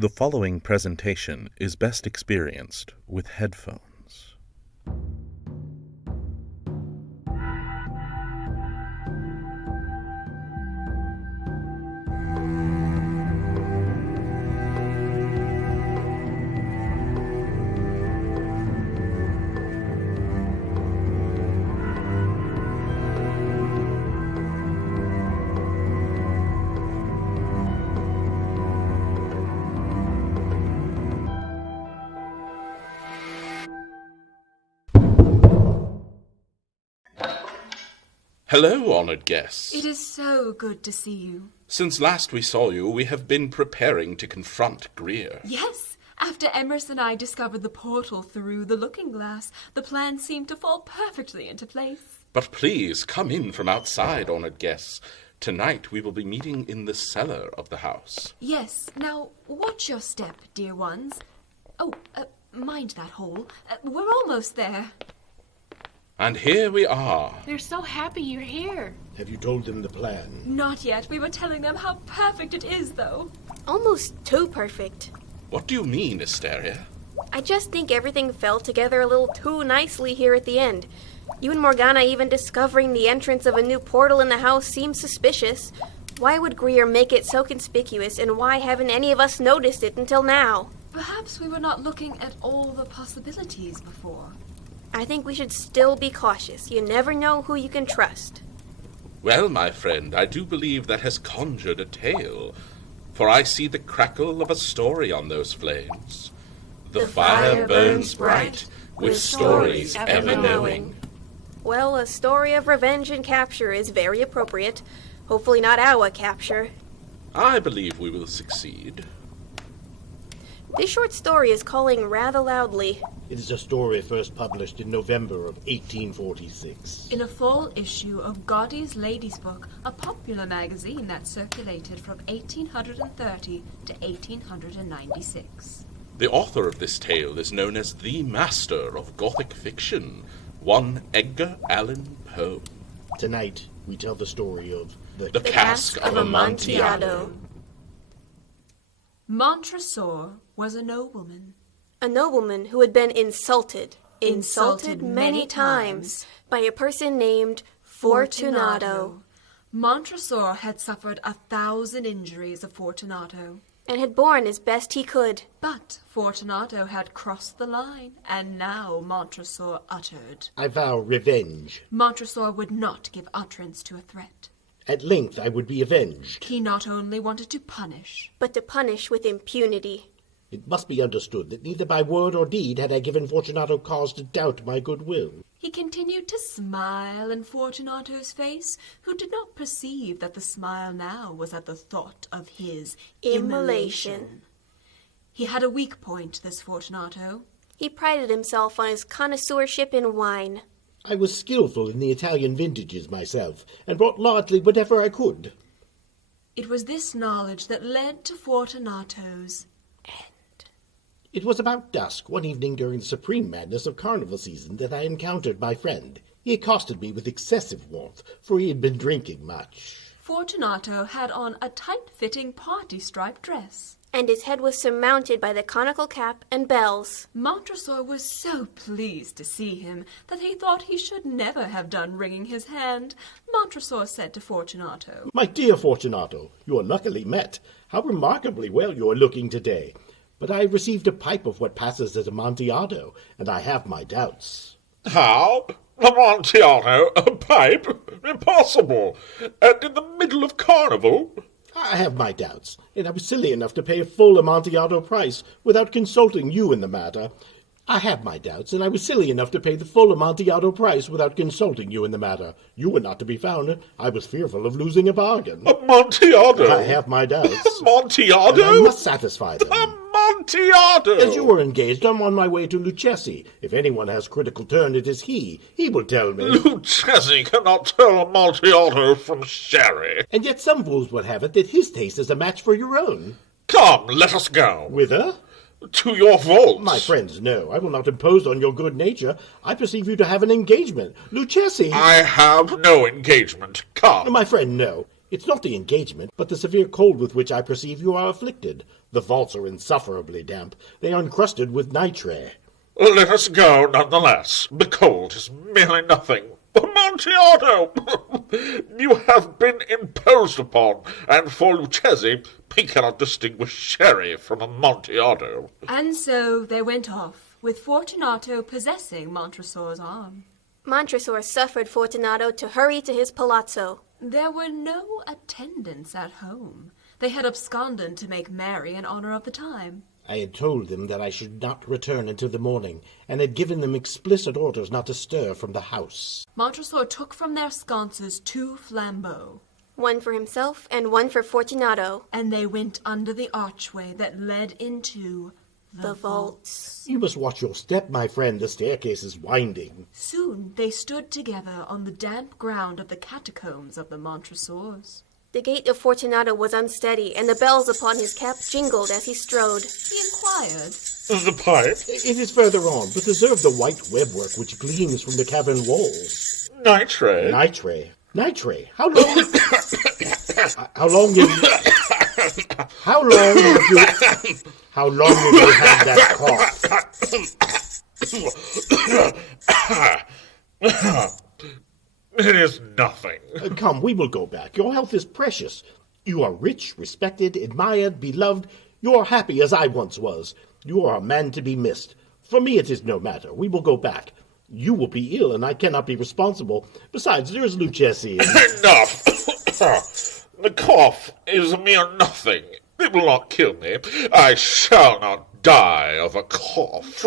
The following presentation is best experienced with headphones. Hello, honoured guests. It is so good to see you. Since last we saw you, we have been preparing to confront Greer. Yes, after Emerson and I discovered the portal through the looking glass, the plan seemed to fall perfectly into place. But please, come in from outside, honoured guests. Tonight we will be meeting in the cellar of the house. Yes, now watch your step, dear ones. Oh, mind that hole. We're almost there. And here we are. They're so happy you're here. Have you told them the plan? Not yet. We were telling them how perfect it is, though. Almost too perfect. What do you mean, Asteria? I just think everything fell together a little too nicely here at the end. You and Morgana even discovering the entrance of a new portal in the house seems suspicious. Why would Greer make it so conspicuous, and why haven't any of us noticed it until now? Perhaps we were not looking at all the possibilities before. I think we should still be cautious. You never know who you can trust. Well, my friend, I do believe that has conjured a tale, for I see the crackle of a story on those flames. The fire burns bright, with stories ever knowing. Well, a story of revenge and capture is very appropriate. Hopefully not our capture. I believe we will succeed. This short story is calling rather loudly. It is a story first published in November of 1846. In a fall issue of Godey's Lady's Book, a popular magazine that circulated from 1830 to 1896. The author of this tale is known as the master of Gothic fiction, one Edgar Allan Poe. Tonight, we tell the story of The Cask of Amontillado. Montresor was a nobleman. A nobleman who had been insulted many times by a person named Fortunato, Montresor had suffered 1,000 injuries of Fortunato. and had borne as best he could. But Fortunato had crossed the line, and now Montresor uttered. I vow revenge. Montresor would not give utterance to a threat. At length I would be avenged. He not only wanted to punish, But to punish with impunity. It must be understood that neither by word or deed had I given Fortunato cause to doubt my goodwill. he continued to smile in Fortunato's face, who did not perceive that the smile now was at the thought of his immolation. He had a weak point, this Fortunato. He prided himself on his connoisseurship in wine. I was skillful in the Italian vintages myself, and brought largely whatever I could. It was this knowledge that led to Fortunato's It was about dusk, one evening during the supreme madness of carnival season, that I encountered my friend. He accosted me with excessive warmth, for he had been drinking much. Fortunato had on a tight-fitting party-striped dress. And his head was surmounted by the conical cap and bells. Montresor was so pleased to see him that he thought he should never have done wringing his hand. Montresor said to Fortunato, My dear Fortunato, you are luckily met. How remarkably well you are looking today. But I have received a pipe of what passes as Amontillado, and I have my doubts. How? Amontillado? A pipe? Impossible! And in the middle of Carnival? I have my doubts, and I was silly enough to pay a full Amontillado price without consulting you in the matter. I have my doubts, and I was silly enough to pay the full Amontillado price without consulting you in the matter. You were not to be found. I was fearful of losing a bargain. Amontillado? I have my doubts. Amontillado? And I must satisfy them. Amontillado! As you were engaged, I'm on my way to Lucchesi. If anyone has critical turn, it is he. He will tell me. Lucchesi cannot tell Amontillado from sherry. And yet some fools would have it that his taste is a match for your own. Come, let us go. Whither? To your vaults. My friends, no. I will not impose on your good nature. I perceive you to have an engagement. Lucchesi! I have no engagement. Come. My friend, no. It's not the engagement, but the severe cold with which I perceive you are afflicted. The vaults are insufferably damp. They are encrusted with nitre. Let us go, nonetheless. The cold is merely nothing. Amontillado! You have been imposed upon, and for Lucchesi, he cannot distinguish sherry from Amontillado. And so they went off, with Fortunato possessing Montresor's arm. Montresor suffered Fortunato to hurry to his palazzo. There were no attendants at home. They had absconded to make merry in honor of the time. I had told them that I should not return until the morning, and had given them explicit orders not to stir from the house. Montresor took from their sconces 2 flambeaux, One for himself and one for Fortunato. and they went under the archway that led into The vaults. You must watch your step, my friend. The staircase is winding. Soon they stood together on the damp ground of the catacombs of the Montresors. The gait of Fortunato was unsteady, and the bells upon his cap jingled as he strode. He inquired, The pipe? It is further on, but observe the white webwork which gleams from the cavern walls. Nitre? Nitre. Nitre. How long? How long have you? How long have you? How long have you had that cough? It is nothing. Come, we will go back. Your health is precious. You are rich, respected, admired, beloved. You are happy as I once was. You are a man to be missed. For me it is no matter. We will go back. You will be ill, and I cannot be responsible. Besides, there is Lucchesi. Enough! The cough is a mere nothing. It will not kill me. I shall not die of a cough.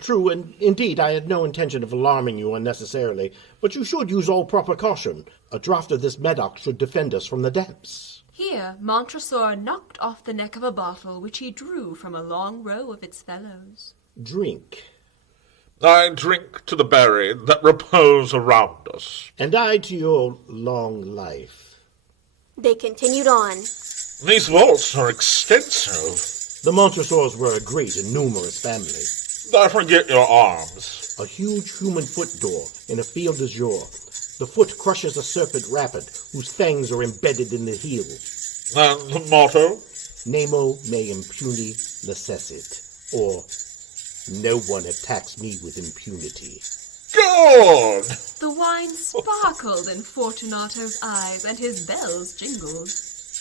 True, and indeed I had no intention of alarming you unnecessarily, but you should use all proper caution. A draught of this Medoc should defend us from the damps. Here Montresor knocked off the neck of a bottle which he drew from a long row of its fellows. Drink. I drink to the buried that repose around us. And I to your long life. They continued on. These vaults are extensive. The Montresors were a great and numerous family. I forget your arms. A huge human foot door in a field azure. The foot crushes a serpent rapid, whose fangs are embedded in the heel. And the motto? Nemo me impuni necessit, or no one attacks me with impunity. Good! The wine sparkled in Fortunato's eyes, and his bells jingled.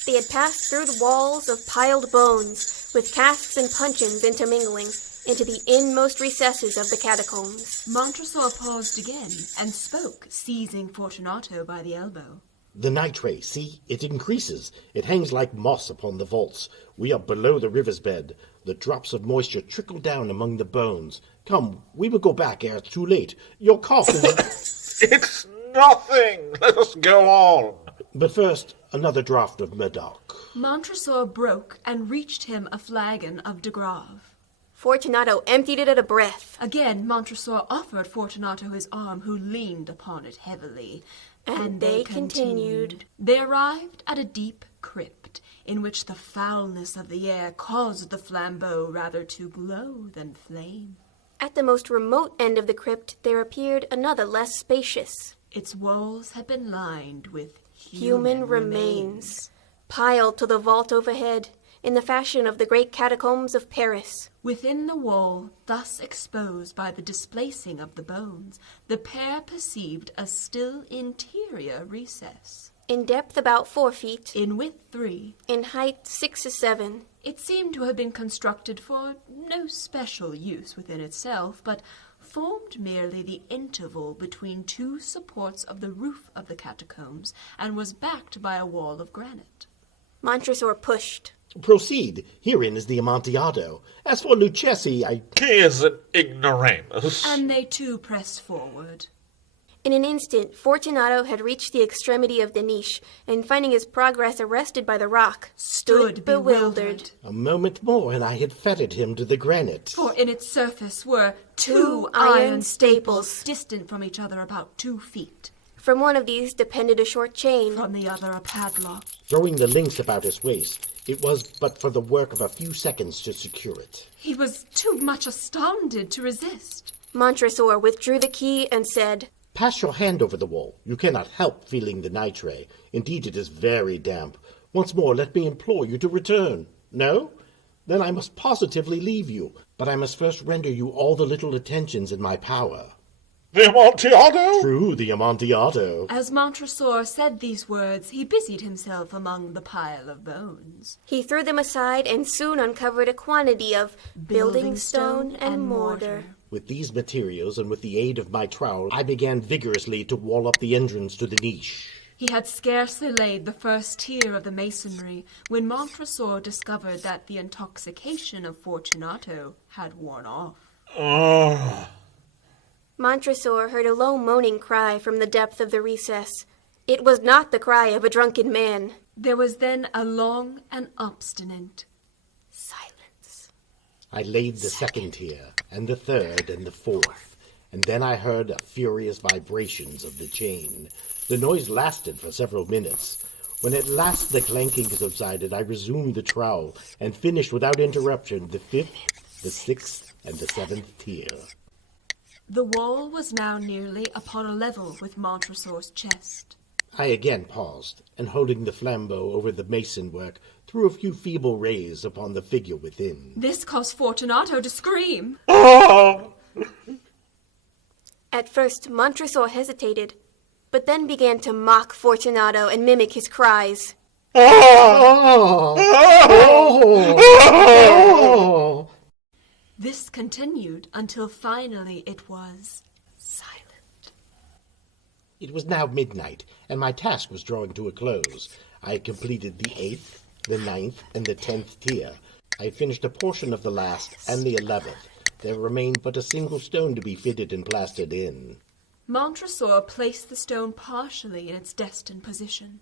They had passed through the walls of piled bones, with casks and puncheons intermingling, into the inmost recesses of the catacombs. Montresor paused again, and spoke, seizing Fortunato by the elbow. The nitrate, see, it increases. It hangs like moss upon the vaults. We are below the river's bed. The drops of moisture trickle down among the bones. Come, we will go back ere it's too late. Your cough is... It's nothing. Let us go on. But first, another draught of Medoc. Montresor broke and reached him a flagon of de Grave. Fortunato emptied it at a breath. Again Montresor offered Fortunato his arm, who leaned upon it heavily. And they continued. They arrived at a deep crypt, in which the foulness of the air caused the flambeau rather to glow than flame. At the most remote end of the crypt there appeared another less spacious. Its walls had been lined with Human remains, piled to the vault overhead, in the fashion of the great catacombs of Paris. Within the wall, thus exposed by the displacing of the bones, the pair perceived a still interior recess. In depth about 4 feet, In width 3, in height 6 to 7. it seemed to have been constructed for no special use within itself, but formed merely the interval between 2 supports of the roof of the catacombs, and was backed by a wall of granite. Montresor pushed. Proceed. Herein is the Amontillado. As for Lucchesi, He is an ignoramus. And they too pressed forward. In an instant, Fortunato had reached the extremity of the niche, and finding his progress arrested by the rock, stood bewildered. A moment more, and I had fettered him to the granite. For in its surface were 2 2 iron iron staples, staples. distant from each other about 2 feet. From one of these depended a short chain. From the other a padlock. Throwing the links about his waist, it was but for the work of a few seconds to secure it. He was too much astounded to resist. Montresor withdrew the key and said, Pass your hand over the wall. You cannot help feeling the nitre. Indeed, it is very damp. Once more, let me implore you to return. No? Then I must positively leave you. But I must first render you all the little attentions in my power. The Amontillado? True, the Amontillado. As Montresor said these words, he busied himself among the pile of bones. He threw them aside and soon uncovered a quantity of building stone and mortar. With these materials and with the aid of my trowel, I began vigorously to wall up the entrance to the niche. He had scarcely laid the first tier of the masonry when Montresor discovered that the intoxication of Fortunato had worn off. Montresor heard a low moaning cry from the depth of the recess. It was not the cry of a drunken man. There was then a long and obstinate silence. I laid the second tier, and the third, and the fourth, and then I heard a furious vibrations of the chain. The noise lasted for several minutes. When at last the clanking subsided, I resumed the trowel, and finished without interruption the fifth, the sixth, and the seventh tier. The wall was now nearly upon a level with Montresor's chest. I again paused, and holding the flambeau over the mason work, threw a few feeble rays upon the figure within. This caused Fortunato to scream. At first, Montresor hesitated, but then began to mock Fortunato and mimic his cries. This continued until finally it was silent. It was now midnight, and my task was drawing to a close. I had completed the 8th, the 9th, and the 10th tier. I had finished a portion of the last and the 11th. There remained but a single stone to be fitted and plastered in. Montresor placed the stone partially in its destined position.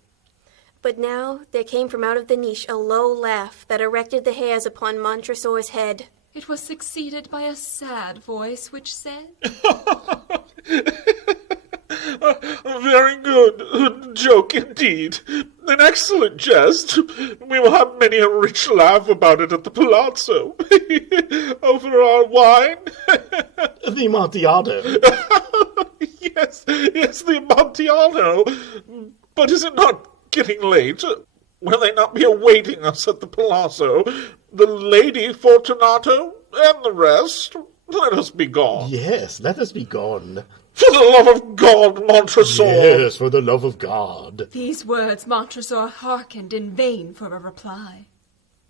But now there came from out of the niche a low laugh that erected the hairs upon Montresor's head. It was succeeded by a sad voice which said, Very good. Joke indeed. An excellent jest. We will have many a rich laugh about it at the palazzo. Over our wine. The Amontillado. Yes, the Amontillado. But is it not getting late? Will they not be awaiting us at the palazzo? The Lady Fortunato and the rest? Let us be gone. Yes, let us be gone. For the love of God, Montresor! Yes, for the love of God. These words Montresor hearkened in vain for a reply.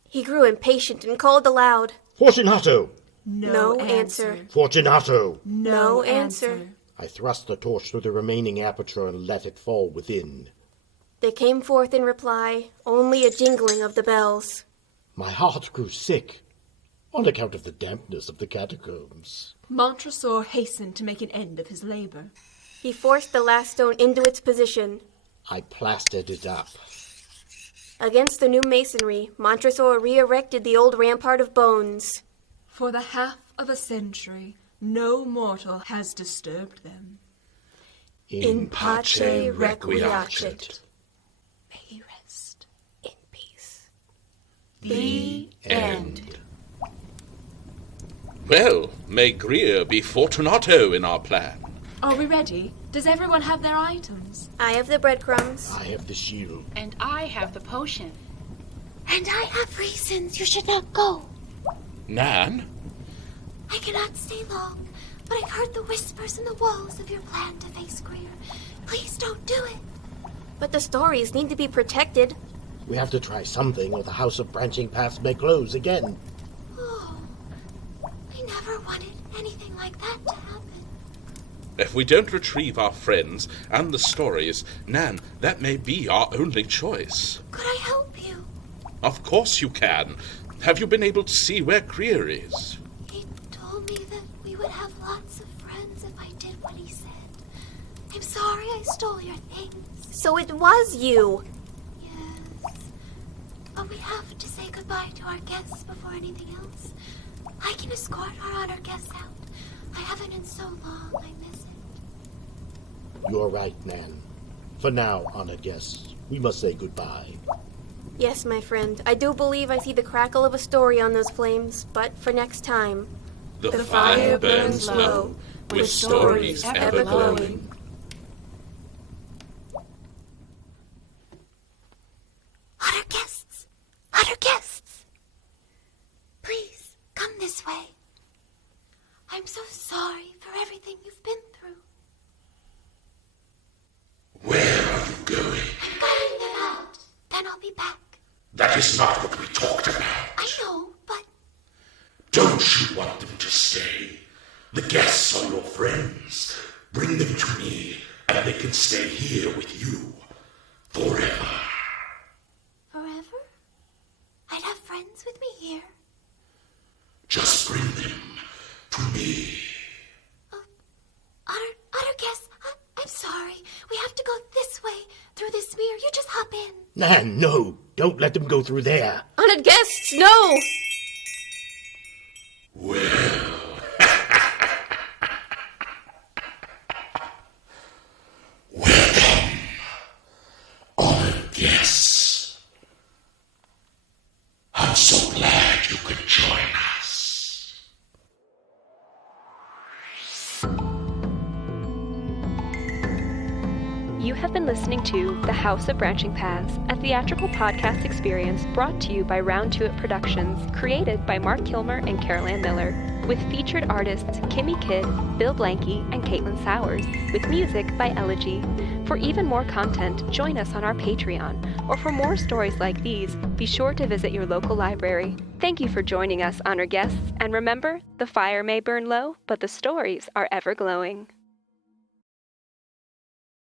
He grew impatient and called aloud. Fortunato! No answer. Fortunato! No answer. I thrust the torch through the remaining aperture and let it fall within. There came forth in reply only a jingling of the bells. My heart grew sick, on account of the dampness of the catacombs. Montresor hastened to make an end of his labor. He forced the last stone into its position. I plastered it up. Against the new masonry, Montresor re-erected the old rampart of bones. For the half of a century, no mortal has disturbed them. In pace requiescit. May he rest in peace. The end. Well, may Greer be Fortunato in our plan. Are we ready? Does everyone have their items? I have the breadcrumbs. I have the shield. And I have the potion. And I have reasons you should not go. Nan? I cannot stay long, but I've heard the whispers in the walls of your plan to face Greer. Please don't do it. But the stories need to be protected. We have to try something, or the House of Branching Paths may close again. Oh, I never wanted anything like that to happen. If we don't retrieve our friends and the stories, Nan, that may be our only choice. Could I help you? Of course you can. Have you been able to see where Greer is? He told me that we would have lots of friends if I did what he said. I'm sorry I stole your things. So it was you. Yes. But we have to say goodbye to our guests before anything else. I can escort our honored guests out. I haven't in so long, I miss it. You're right, Nan. For now, honored guests, we must say goodbye. Yes, my friend, I do believe I see the crackle of a story on those flames, but for next time. The fire burns low, with stories ever glowing. this way. I'm so sorry for everything you've been through. Where are you going? I'm guiding them out. Then I'll be back. That is not what we talked about. I know, but... Don't you want them to stay? The guests are your friends. Bring them to me, and they can stay here with you. Forever. Forever? I'd have friends with me here. Just bring them to me. Otter guests, I'm sorry. We have to go this way, through this smear. You just hop in. No, don't let them go through there. Honored guests, no! Well... Welcome, honored guests. I'm so glad you could join us. You have been listening to The House of Branching Paths, a theatrical podcast experience brought to you by Round Two It Productions, created by Mark Kilmer and Carol Ann Miller, with featured artists Kimmy Kidd, Bill Blanky, and Caitlin Sowers, with music by Elegy. For even more content, join us on our Patreon, or for more stories like these, be sure to visit your local library. Thank you for joining us, honored guests, and remember, the fire may burn low, but the stories are ever glowing.